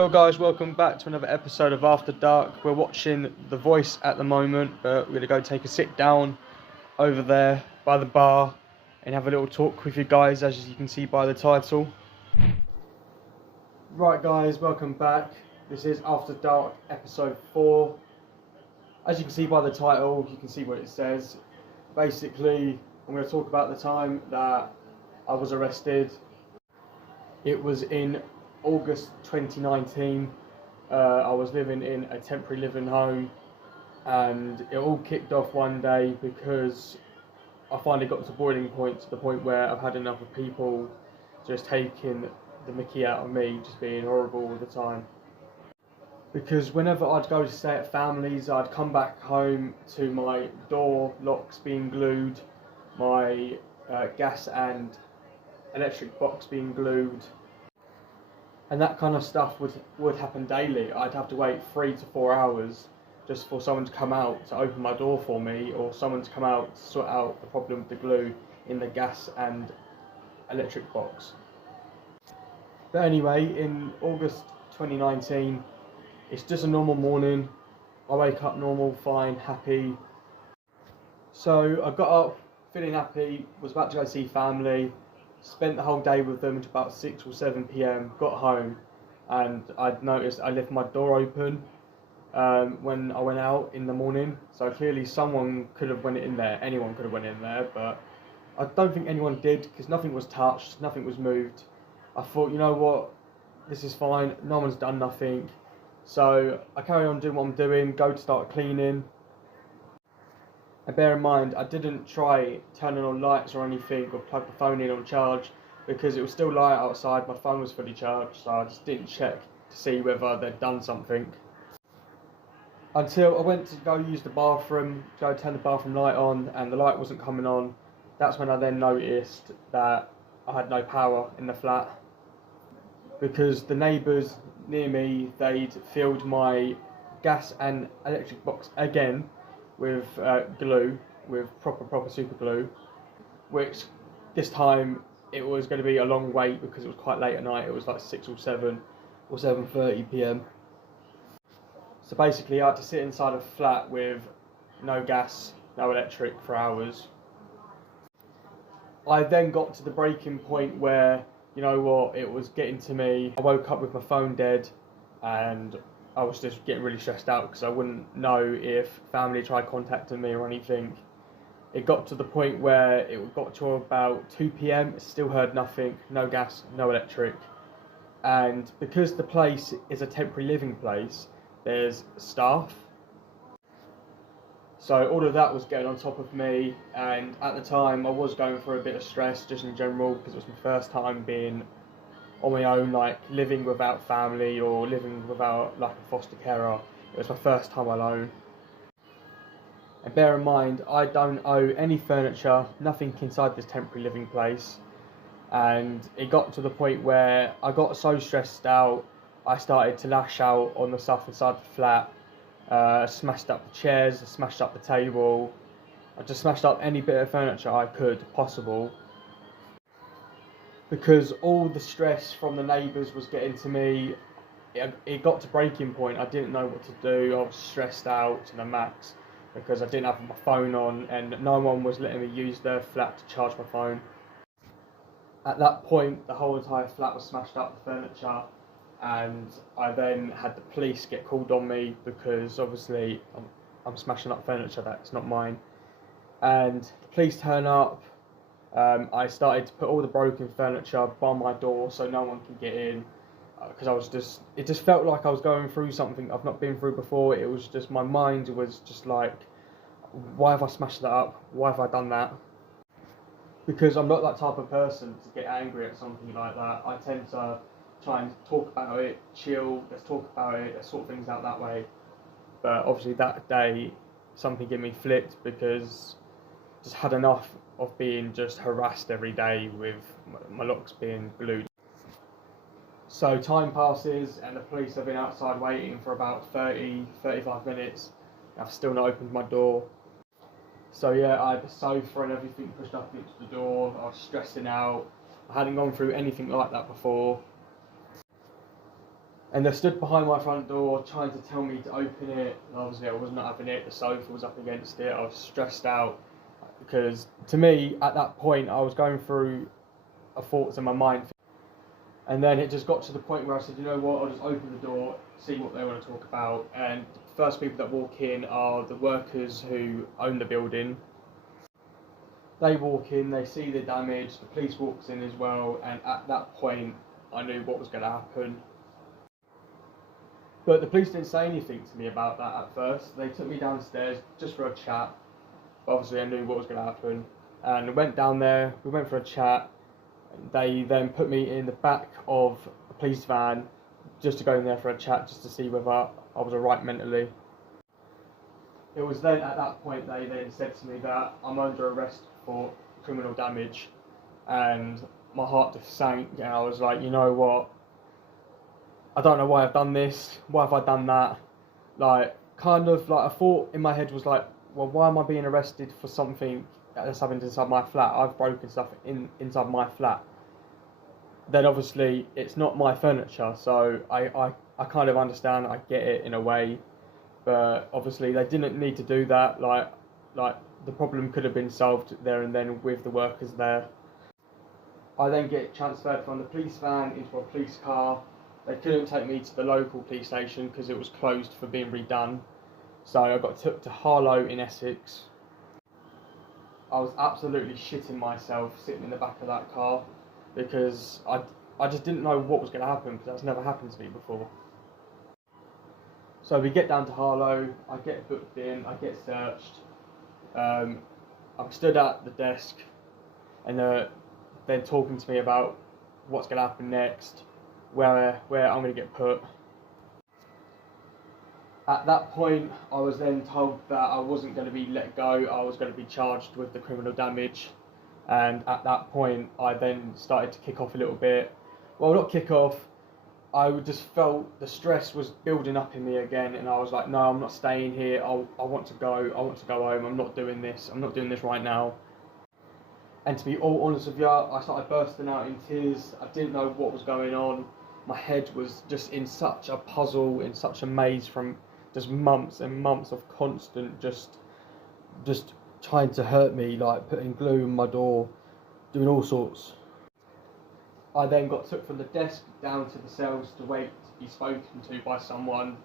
Yo guys, welcome back to another episode of After Dark. We're watching The Voice at the moment, but we're going to go take a sit down over there by the bar and have a little talk with you guys, as you can see by the title. Right guys, welcome back. This is After Dark episode 4. As you can see by the title, you can see what it says. Basically, I'm going to talk about the time that I was arrested. It was in August 2019. I was living in a temporary living home, and it all kicked off one day because I finally got to boiling point, to the point where I've had enough of people just taking the mickey out of me, just being horrible all the time. Because whenever I'd go to stay at families, I'd come back home to my door locks being glued, my gas and electric box being glued, and that kind of stuff would happen daily. I'd have to wait 3 to 4 hours just for someone to come out to open my door for me, or someone to come out to sort out the problem with the glue in the gas and electric box. But anyway, in August 2019, it's just a normal morning. I wake up normal, fine, happy. So I got up feeling happy, was about to go see family. Spent the whole day with them until about 6 or 7 p.m. Got home, and I'd noticed I left my door open when I went out in the morning. So clearly someone could have went in there. Anyone could have went in there, but I don't think anyone did, because nothing was touched, nothing was moved. I thought, you know what, this is fine. No one's done nothing. So I carry on doing what I'm doing. Go to start cleaning. And bear in mind, I didn't try turning on lights or anything, or plug the phone in on charge, because it was still light outside. My phone was fully charged, so I just didn't check to see whether they'd done something. Until I went to go use the bathroom, go turn the bathroom light on, and the light wasn't coming on. That's when I then noticed that I had no power in the flat, because the neighbours near me, they'd filled my gas and electric box again with glue, with proper super glue, which this time it was going to be a long wait because it was quite late at night. It was like 6 or 7 or 7:30 p.m. So basically I had to sit inside a flat with no gas, no electric for hours. I then got to the breaking point where, you know what, it was getting to me. I woke up with my phone dead, and I was just getting really stressed out because I wouldn't know if family tried contacting me or anything. It got to the point where it got to about 2 p.m, still heard nothing, no gas, no electric. And because the place is a temporary living place, there's staff. So all of that was getting on top of me, and at the time I was going through a bit of stress just in general, because it was my first time being on my own, like living without family or living without like a foster carer. It was my first time alone. And bear in mind, I don't own any furniture, nothing inside this temporary living place. And it got to the point where I got so stressed out, I started to lash out on the stuff inside the flat. Smashed up the chairs, smashed up the table. I just smashed up any bit of furniture I could possible, because all the stress from the neighbours was getting to me. It got to breaking point. I didn't know what to do. I was stressed out to the max because I didn't have my phone on, and no one was letting me use their flat to charge my phone. At that point, the whole entire flat was smashed up, the furniture, and I then had the police get called on me because obviously I'm smashing up furniture that's not mine. And the police turn up. I started to put all the broken furniture by my door so no one can get in, because it just felt like I was going through something I've not been through before. It was just, my mind was just like, why have I smashed that up? Why have I done that? Because I'm not that type of person to get angry at something like that. I tend to try and talk about it, chill, let's talk about it, let's sort things out that way. But obviously that day, something in me flipped, because I just had enough of being just harassed every day with my locks being glued. So time passes, and the police have been outside waiting for about 30-35 minutes. I've still not opened my door. So yeah, I had the sofa and everything pushed up into the door. I was stressing out. I hadn't gone through anything like that before. And they stood behind my front door trying to tell me to open it, and obviously I was not having it. The sofa was up against it. I was stressed out because, to me, at that point, I was going through thoughts in my mind. And then it just got to the point where I said, you know what, I'll just open the door, see what they want to talk about. And the first people that walk in are the workers who own the building. They walk in, they see the damage, the police walks in as well, and at that point I knew what was going to happen. But the police didn't say anything to me about that at first. They took me downstairs just for a chat. Obviously I knew what was going to happen. And I went down there, we went for a chat. They then put me in the back of a police van just to go in there for a chat, just to see whether I was alright mentally. It was then at that point they then said to me that I'm under arrest for criminal damage, and my heart just sank, and I was like, you know what, I don't know why I've done this, why have I done that? Like, kind of like a thought in my head was like, well, why am I being arrested for something that's happened inside my flat? I've broken stuff inside my flat. Then obviously it's not my furniture, so I kind of understand, I get it in a way, but obviously they didn't need to do that. Like the problem could have been solved there and then with the workers there. I then get transferred from the police van into a police car. They couldn't take me to the local police station because it was closed for being redone. So I got took to Harlow in Essex. I was absolutely shitting myself sitting in the back of that car because I just didn't know what was going to happen, because that's never happened to me before. So we get down to Harlow, I get booked in, I get searched. I'm stood at the desk and they're talking to me about what's going to happen next, where I'm going to get put. At that point, I was then told that I wasn't going to be let go, I was going to be charged with the criminal damage. And at that point, I then started to kick off a little bit. Well, not kick off, I just felt the stress was building up in me again, and I was like, no, I'm not staying here, I want to go home, I'm not doing this right now. And to be all honest with you, I started bursting out in tears. I didn't know what was going on. My head was just in such a puzzle, in such a maze from just months and months of constant just trying to hurt me, like putting glue in my door, doing all sorts. I then got took from the desk down to the cells to wait to be spoken to by someone.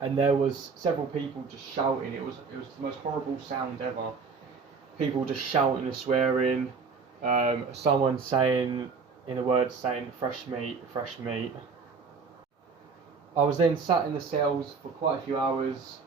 And there was several people just shouting. It was the most horrible sound ever. People just shouting and swearing. Someone saying, in a word, saying fresh meat, fresh meat. I was then sat in the cells for quite a few hours,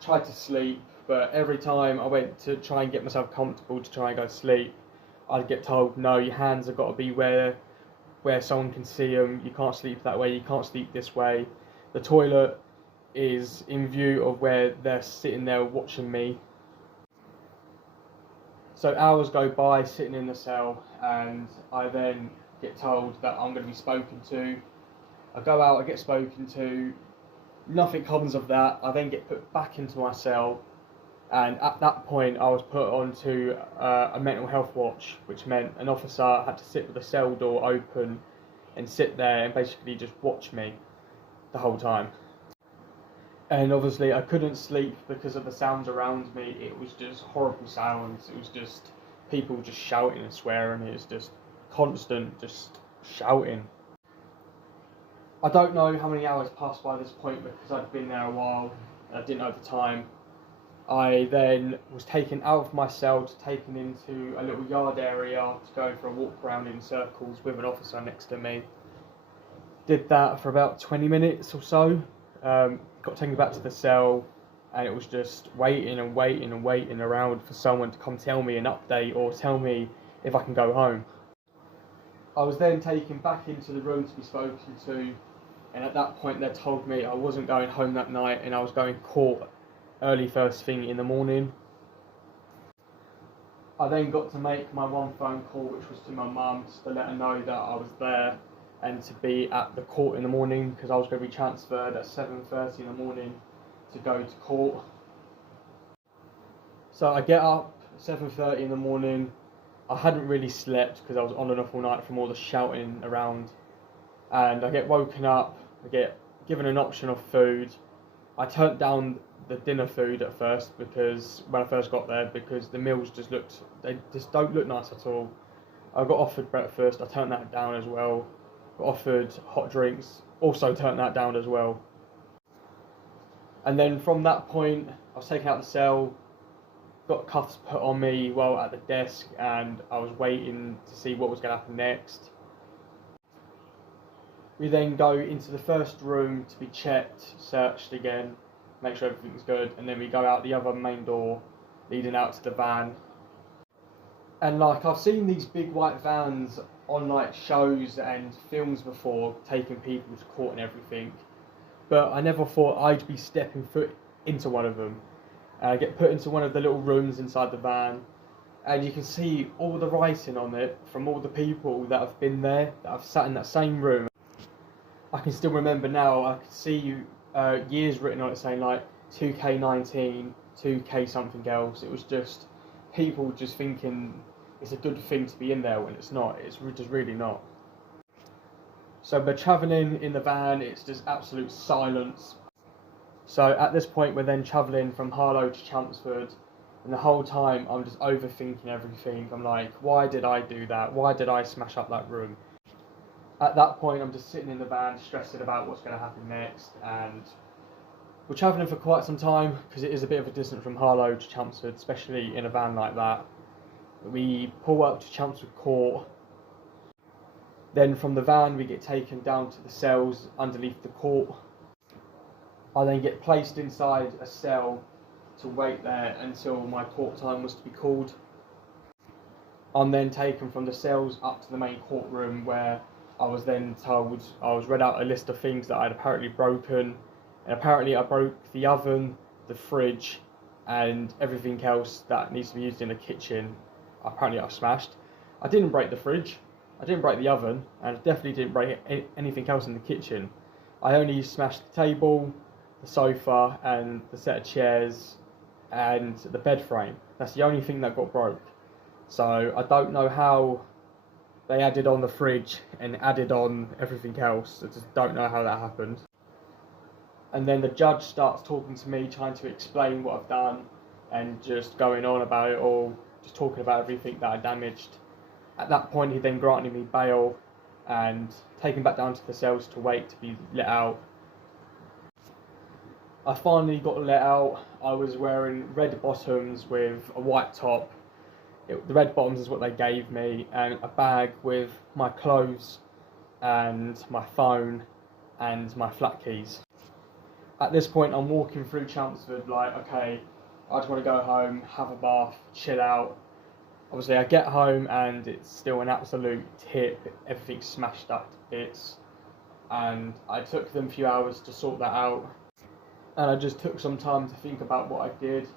tried to sleep, but every time I went to try and get myself comfortable to try and go to sleep, I'd get told, no, your hands have got to be where someone can see them, you can't sleep that way, you can't sleep this way. The toilet is in view of where they're sitting there watching me. So hours go by sitting in the cell, and I then get told that I'm going to be spoken to. I go out, I get spoken to, nothing comes of that. I then get put back into my cell, and at that point I was put onto a mental health watch, which meant an officer had to sit with the cell door open and sit there and basically just watch me the whole time. And obviously I couldn't sleep because of the sounds around me. It was just horrible sounds. It was just people just shouting and swearing. It was just constant just shouting. I don't know how many hours passed by this point because I'd been there a while and I didn't know the time. I then was taken out of my cell, taken into a little yard area to go for a walk around in circles with an officer next to me. Did that for about 20 minutes or so. Got taken back to the cell, and it was just waiting around for someone to come tell me an update or tell me if I can go home. I was then taken back into the room to be spoken to, and at that point they told me I wasn't going home that night and I was going court early first thing in the morning. I then got to make my one phone call, which was to my mum, just to let her know that I was there and to be at the court in the morning, because I was going to be transferred at 7:30 in the morning to go to court. So I get up at 7:30 in the morning. I hadn't really slept because I was on and off all night from all the shouting around. and I get woken up. I get given an option of food. I turned down the dinner food at first because when I first got there, because the meals they just don't look nice at all. I got offered breakfast, I turned that down as well. Got offered hot drinks, also turned that down as well. And then from that point, I was taken out the cell, got cuffs put on me while at the desk, and I was waiting to see what was going to happen next. We then go into the first room to be checked, searched again, make sure everything's good, and then we go out the other main door leading out to the van. And like, I've seen these big white vans on like shows and films before, taking people to court and everything, but I never thought I'd be stepping foot into one of them. I get put into one of the little rooms inside the van, and you can see all the writing on it from all the people that have been there, that have sat in that same room. I can still remember now, I could see years written on it saying like 2K19, 2K something else. It was just people just thinking it's a good thing to be in there when it's not. It's just really not. So we're travelling in the van, it's just absolute silence. So at this point we're then travelling from Harlow to Chelmsford, and the whole time I'm just overthinking everything. I'm like, why did I do that? Why did I smash up that room? At that point I'm just sitting in the van stressing about what's going to happen next, and we're travelling for quite some time because it is a bit of a distance from Harlow to Chelmsford, especially in a van like that. We pull up to Chelmsford Court. Then from the van we get taken down to the cells underneath the court. I then get placed inside a cell to wait there until my court time was to be called. I'm then taken from the cells up to the main courtroom, where I was then told, I was read out a list of things that I'd apparently broken, and apparently I broke the oven, the fridge, and everything else that needs to be used in the kitchen. Apparently I smashed. I didn't break the fridge, I didn't break the oven, and I definitely didn't break anything else in the kitchen. I only smashed the table, the sofa, and the set of chairs, and the bed frame. That's the only thing that got broke. So I don't know how they added on the fridge and added on everything else. I just don't know how that happened. And then the judge starts talking to me, trying to explain what I've done, and just going on about it all, just talking about everything that I damaged. At that point, he then granted me bail and taken back down to the cells to wait to be let out. I finally got let out. I was wearing red bottoms with a white top. The red bottoms is what they gave me, and a bag with my clothes and my phone and my flat keys. At this point I'm walking through Chelmsford like, okay, I just want to go home, have a bath, chill out. Obviously I get home and it's still an absolute tip, everything's smashed up to bits, and I took them a few hours to sort that out, and I just took some time to think about what I did.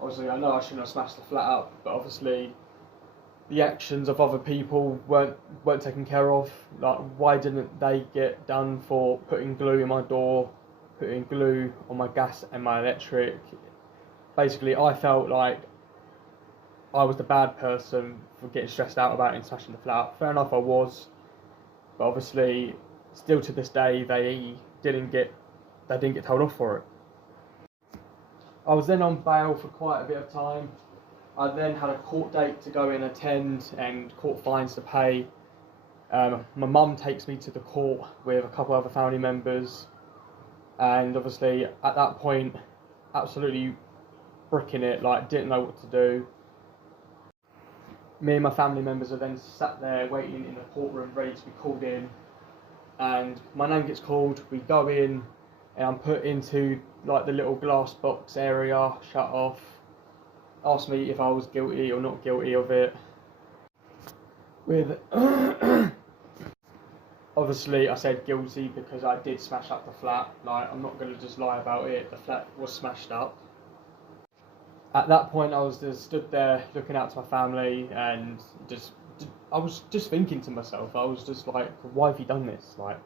Obviously I know I shouldn't have smashed the flat up, but obviously the actions of other people weren't taken care of. Like, why didn't they get done for putting glue in my door, putting glue on my gas and my electric? Basically I felt like I was the bad person for getting stressed out about it and smashing the flat up. Fair enough, I was, but obviously still to this day they didn't get told off for it. I was then on bail for quite a bit of time. I then had a court date to go and attend and court fines to pay. My mum takes me to the court with a couple other family members, and obviously at that point absolutely bricking it, like didn't know what to do. Me and my family members are then sat there waiting in the courtroom ready to be called in, and my name gets called, we go in, and I'm put into like the little glass box area, shut off, asked me if I was guilty or not guilty of it. With obviously I said guilty because I did smash up the flat. Like, I'm not going to just lie about it, the flat was smashed up. At that point I was just stood there looking out to my family, and I was just thinking to myself, I was just like, why have you done this? Like,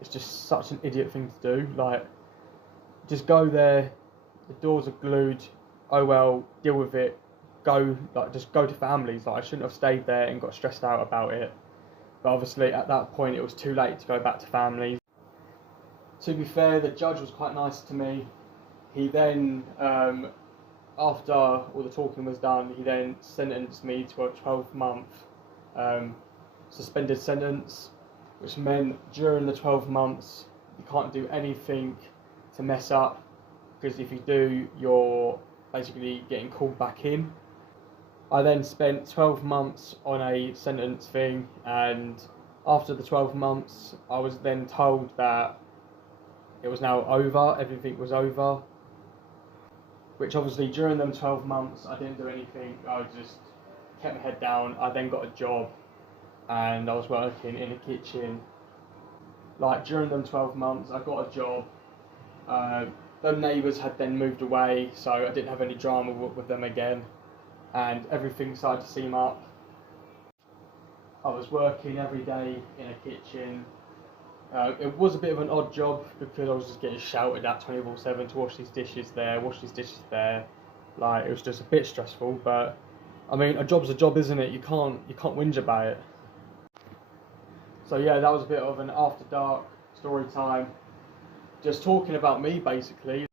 it's just such an idiot thing to do. Like, just go there, the doors are glued, oh well, deal with it, go, like, just go to families. Like, I shouldn't have stayed there and got stressed out about it. but obviously at that point it was too late to go back to family. To be fair, the judge was quite nice to me. He then, after all the talking was done, he then sentenced me to a 12-month suspended sentence, which meant during the 12 months you can't do anything to mess up, because if you do, you're basically getting called back in. I then spent 12 months on a sentence thing, and after the 12 months I was then told that it was now over, everything was over, which obviously during them 12 months I didn't do anything. I just kept my head down. I then got a job and I was working in a kitchen. Like during them 12 months I got a job. Them neighbours had then moved away, so I didn't have any drama with them again, and everything started to seem up. I was working every day in a kitchen. It was a bit of an odd job because I was just getting shouted at 24/7 to wash these dishes there, wash these dishes there. Like, it was just a bit stressful, but I mean, a job's a job, isn't it? You can't whinge about it. So yeah, that was a bit of an after dark story time. Just talking about me, basically.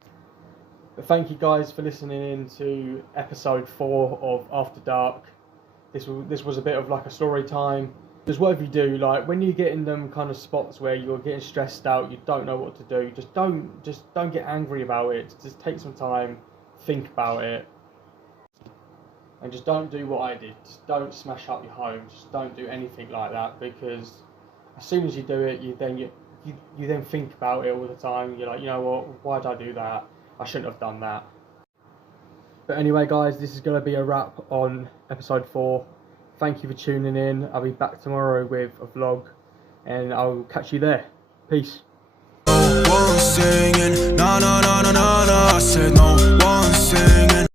But thank you guys for listening in to episode 4 of After Dark. This was a bit of like a story time. Just whatever you do, like when you get in them kind of spots where you're getting stressed out, you don't know what to do, just don't get angry about it. Just take some time, think about it, and just don't do what I did. Just don't smash up your home. Just don't do anything like that, because as soon as you do it, you then think about it all the time. You're like, you know what? Why did I do that? I shouldn't have done that. But anyway, guys, this is going to be a wrap on episode 4. Thank you for tuning in. I'll be back tomorrow with a vlog, and I'll catch you there. Peace.